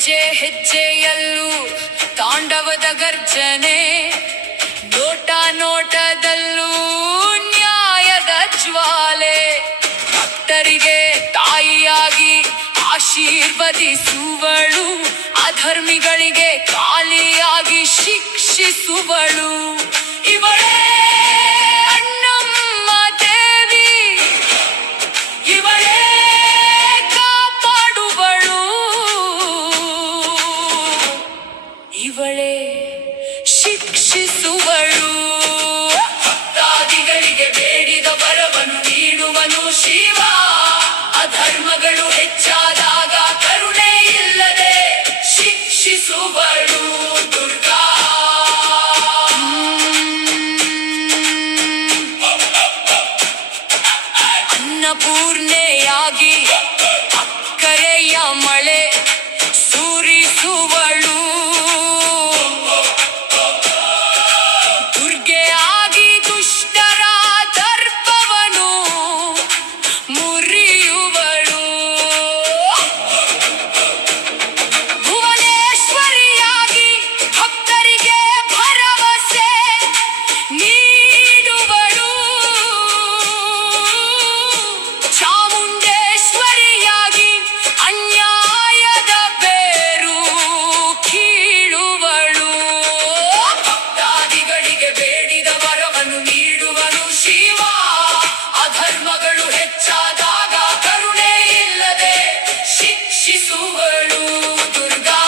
ಹೆಜ್ಜೆ ಹೆಜ್ಜೆಯಲ್ಲೂ ತಾಂಡವದ ಗರ್ಜನೆ, ನೋಟ ನೋಟದಲ್ಲೂ ನ್ಯಾಯದ ಜ್ವಾಲೆ. ಭಕ್ತರಿಗೆ ತಾಯಿಯಾಗಿ ಆಶೀರ್ವದಿಸುವಳು, ಅಧರ್ಮಿಗಳಿಗೆ ಕಾಲಿಯಾಗಿ ಶಿಕ್ಷಿಸುವಳು. ಇವಳೇ ಅಣ್ಣಮ್ಮ ದೇವಿ, ಇವಳೇ ಕಾಪಾಡುವಳು, ಇವಳೇ ಶಿಕ್ಷಿಸುವಳು. ಭಕ್ತಾದಿಗಳಿಗೆ ಬೇಡಿದ ವರವನ್ನು ನೀಡುವನು ಶಿವ, ಅಧರ್ಮಗಳು ಹೆಚ್ಚಾದಾಗ ಕರುಣೆ ಇಲ್ಲದೆ ಶಿಕ್ಷಿಸುವಳು ದುರ್ಗಾ. ಅನ್ನಪೂರ್ಣೆಯಾಗಿ ಅಕ್ಕರೆಯ ಮಳೆ ಸುರಿಸುವಳು, ದುರ್ಗೆಯಾಗಿ ದುಷ್ಟರ ದರ್ಪವನು ಮುರಿಯುವಳು, ಭುವನೇಶ್ವರಿಯಾಗಿ ಭಕ್ತರಿಗೆ ಭರವಸೆ ನೀಡುವಳು, ಚಾಮುಂಡೇಶ್ವರಿಯಾಗಿ ಅನ್ಯಾಯದ ಬೇರು ಕೀಳುವಳು. ಭಕ್ತಾದಿಗಳಿಗೆ ಬೇಡಿದ ವರವನ್ನು ನೀಡುವನು ಶಿವ, ಅಧರ್ಮಗಳು ಹೆಚ್ಚಾದಾಗ ಕರುಣೆ ಇಲ್ಲದೆ ಶಿಕ್ಷಿಸುವಳು ದುರ್ಗಾ.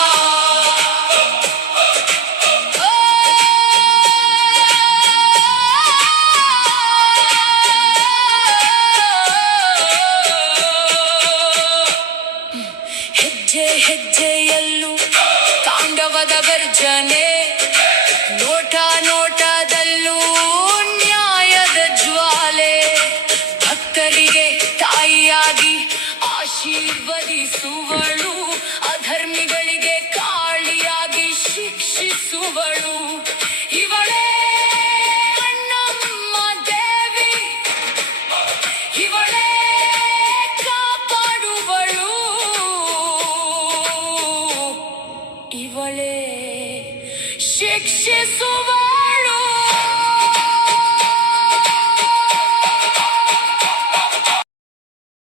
ಹೆಜ್ಜೆ ಹೆಜ್ಜೆಯಲ್ಲೂ ತಾಂಡವದ ಗರ್ಜನೆ, ನೋಟ ನೋಟದಲ್ಲೂ ನ್ಯಾಯದ ಜ್ವಾಲೆ. ಭಕ್ತರಿಗೆ ತಾಯಿಯಾಗಿ ಆಶೀರ್ವದಿಸುವಳು,